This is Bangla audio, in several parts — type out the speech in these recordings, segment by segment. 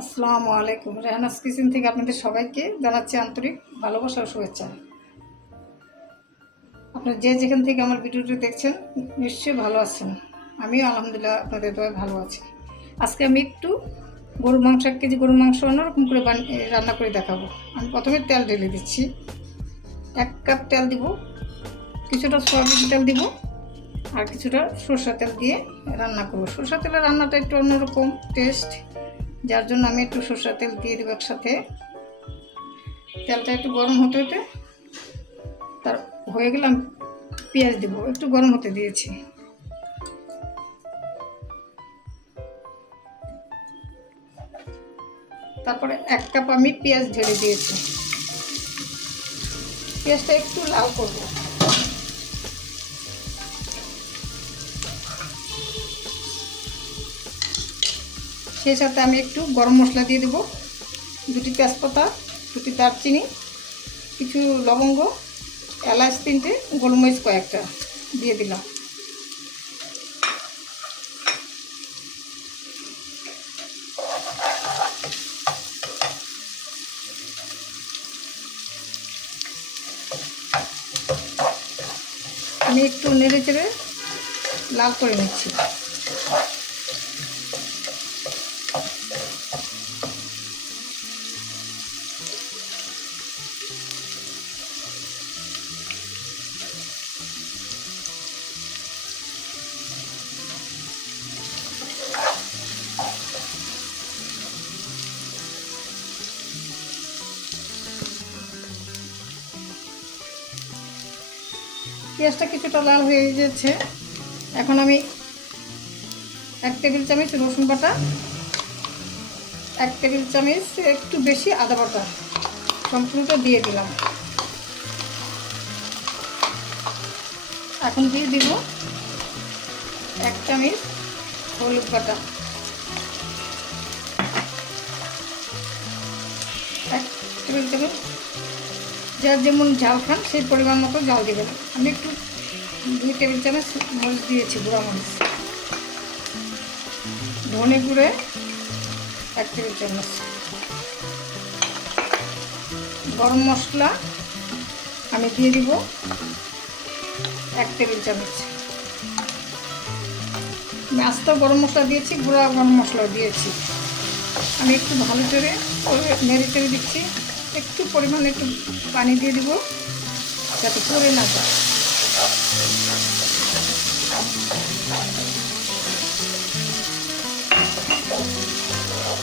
আসসালামু আলাইকুম। রেহানাস কিচেন থেকে আপনাদের সবাইকে জানাচ্ছি আন্তরিক ভালোবাসা ও শুভেচ্ছা। আপনারা যে যেখান থেকে আমার ভিডিওটি দেখছেন নিশ্চয়ই ভালো আছেন। আমিও আলহামদুলিল্লাহ আপনাদের দোয়ায় ভালো আছি। আজকে আমি একটু গরুর মাংস 1 কেজি গরুর মাংস অন্যরকম করে রান্না করে দেখাবো। আমি প্রথমে তেল ঢেলে দিচ্ছি। 1 কাপ তেল দিব, কিছুটা সয়াবিন তেল দিব আর কিছুটা সরষের তেল দিয়ে রান্না করবো। সরষের তেলের রান্নাটা একটু অন্যরকম টেস্ট, যার জন্য আমি একটু সরষের তেল দিয়ে দেবো একসাথে। তেলটা একটু গরম হতে হতে তার হয়ে গেলাম পেঁয়াজ দেব, একটু গরম হতে দিয়েছি। তারপরে 1 কাপ আমি পেঁয়াজ ঢেলে দিয়েছি। পেঁয়াজটা একটু লাল করব। সেই সাথে আমি একটু গরম মশলা দিয়ে দেবো, 2টি তেজপাতা, 2টি দারচিনি, কিছু লবঙ্গ, এলাচ 3টে, গোলমরিচ কয়েকটা দিয়ে দিলাম। আমি একটু নেড়ে চেড়ে লাল করে নিচ্ছি। পেঁয়াজটা কিছুটা লাল হয়ে গেছে। এখন আমি 1 টেবিল চামচ রসুন বাটা, 1 টেবিল চামচ একটু বেশি আদা বাটা সম্পূর্ণটা দিয়ে দিলাম। এখন দিয়ে দিব 1 চামচ হলুদ বাটা, 1 টেবিল চামচ, যার যেমন ঝাল খান সেই পরিমাণ মতো ঝাল দেবেন। আমি একটু 2 টেবিল চামচ মরিচ দিয়েছি, গুঁড়া মরিচ। ধনে গুঁড়ে 1 টেবিল চামচ, গরম মশলা আমি দিয়ে দিব 1 টেবিল চামচ। আমি আস্ত গরম মশলা দিয়েছি, গুঁড়া গরম মশলা দিয়েছি। আমি একটু ভালো করে নেড়ে চেড়ে দিচ্ছি। একটু পরিমাণে একটু পানি দিয়ে দিব যাতে পুড়ে না যায়।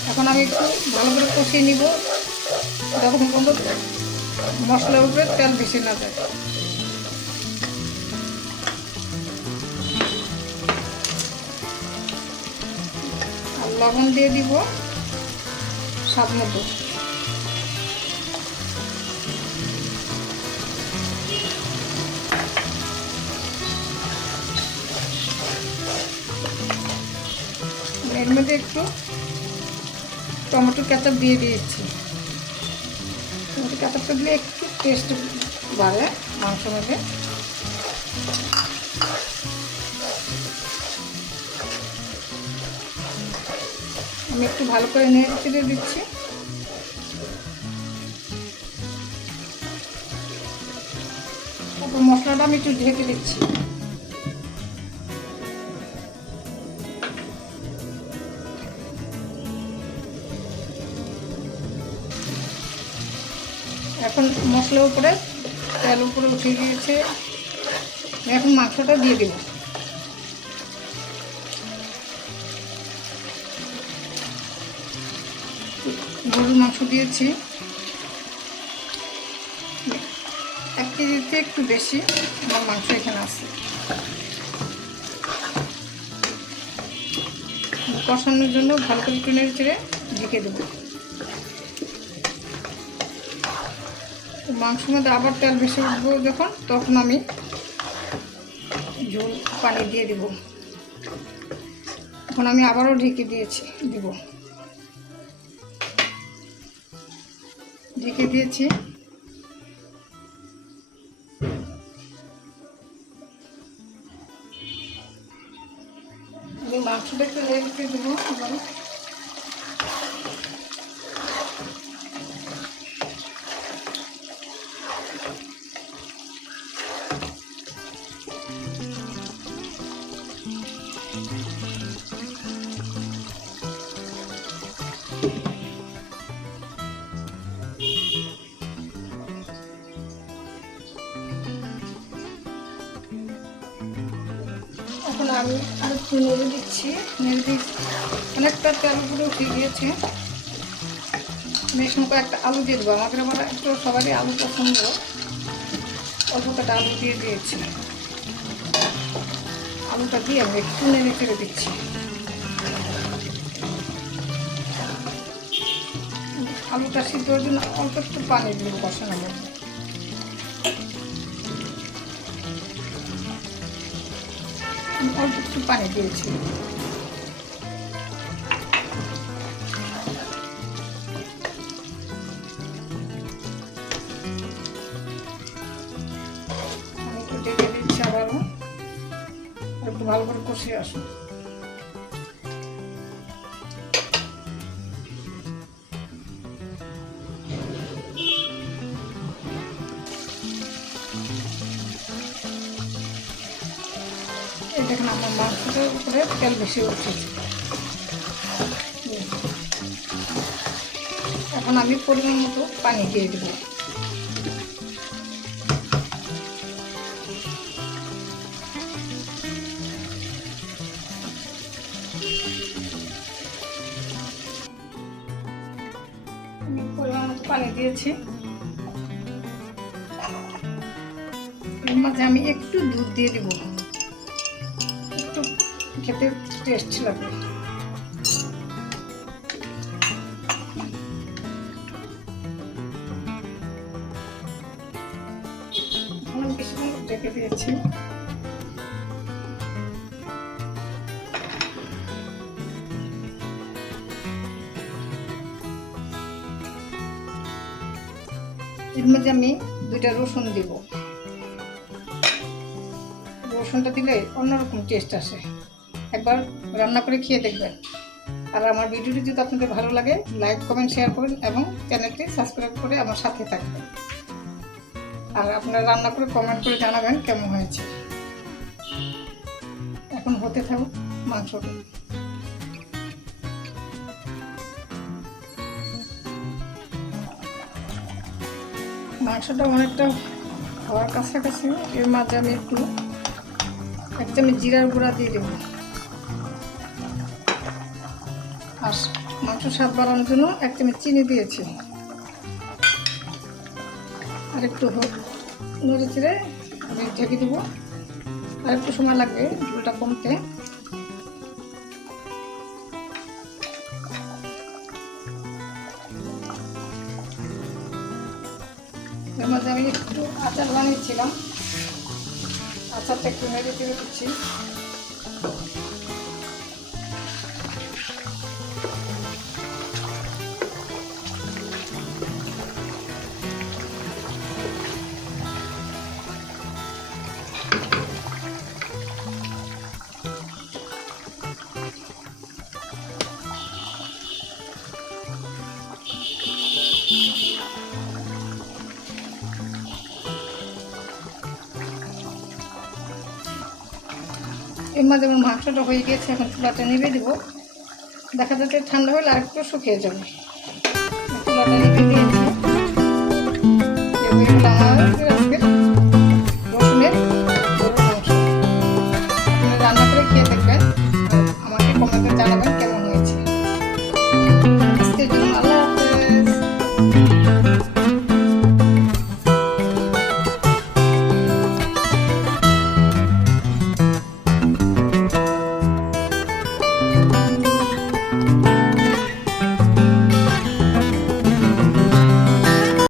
এখন আমি একটু ভালো করে কষিয়ে নিব যতক্ষণ পর্যন্ত মশলার উপরে তেল ভেসে না যায়। আর লবণ দিয়ে দিব স্বাদ মতো। এর মধ্যে একটু টমেটো কেচাপ দিয়ে দিয়েছি। টমেটো কেচাপটা দিলে একটু টেস্ট বাড়ে মাংসের মধ্যে। আমি একটু ভালো করে নেড়ে চেড়ে দিচ্ছি। তারপর মশলাটা আমি একটু ঢেকে দিচ্ছি। এখন মশলার উপরে তেল উপরে উঠে গিয়েছে। এখন মাংসটা দিয়ে দেব। গরুর মাংস দিয়েছি 1 কেজিতে একটু বেশি আমার মাংস এখানে আছে। কষানোর জন্য ভালো করে একটু নেড়ে চেড়ে ঢেকে দেবো। মাংসের মধ্যে আবার তেল ভেসে উঠবো যখন, তখন আমি ঝোল পানি দিয়ে দেব। এখন আমি আবারও ঢেকে দিয়েছি। আমি মাংসটা একটু নেড়ে দেবো। একটু নেড়ে দিচ্ছি, নেড়ে দিচ্ছি, অনেকটা তেল উপরে উঠে গিয়েছে। আমি এই সময় একটা আলু দিয়ে দেবো, আমাদের আবার একটু সবারই আলু পছন্দ, অল্প কটা আলু দিয়ে দিয়েছি। আলুটা দিয়ে আমি একটু নেড়ে চেড়ে দিচ্ছি। আলুটা সিদ্ধ হওয়ার জন্য অল্প একটু পানি দিয়ে কষানোর মধ্যে। অল্প একটু পানি দিয়েছি। আমি একটু ডেকে দিচ্ছি আবারও, একটু ভালো করে কষিয়ে আসুন। এই দেখুন আমার মাংসটার উপরে তেল বেশি উঠেছে। এখন আমি পরিমাণ মতো পানি দিয়ে দেবো। আমি পরিমাণ মতো পানি দিয়েছি। এর মাঝে আমি একটু দুধ দিয়ে দেবো, একটু খেতে টেস্ট লাগবে। আমি কিছুক্ষণ রেখে দিয়েছি। এর মধ্যে আমি 2টা রসুন দিব। রসুনটা দিলে অন্যরকম টেস্ট আসে, একবার রান্না করে খেয়ে দেখবেন। আর আমার ভিডিওটি যদি আপনাদের ভালো লাগে, লাইক কমেন্ট শেয়ার করুন এবং চ্যানেলটি সাবস্ক্রাইব করে আমার সাথে থাকবেন। আর আপনারা রান্না করে কমেন্ট করে জানাবেন কেমন হয়েছে। এখন হতে থাকুক মাংসটা। মাংসটা অনেকটা হওয়ার কাছাকাছি। এর মাঝে আমি একটু 1 চামচ জিরার গুঁড়া দিয়ে দেব। আর মাংস স্বাদ বাড়ানোর জন্য 1 চামচ চিনি দিয়েছি। আর একটু নেড়ে চেড়ে আমি ঢেকে দেবো। আর একটু সময় লাগবে ঝোলটা কমতে। এর মধ্যে আমি একটু আচার বানিয়েছিলাম, আচারটা একটু নেড়ে চেড়ে দিচ্ছি। এর মাঝে আমার মাংসটা হয়ে গিয়েছে, এখন চুলাটা নিভে দেবো। দেখা যাচ্ছে ঠান্ডা হলে আর একটু শুকিয়ে যাবে।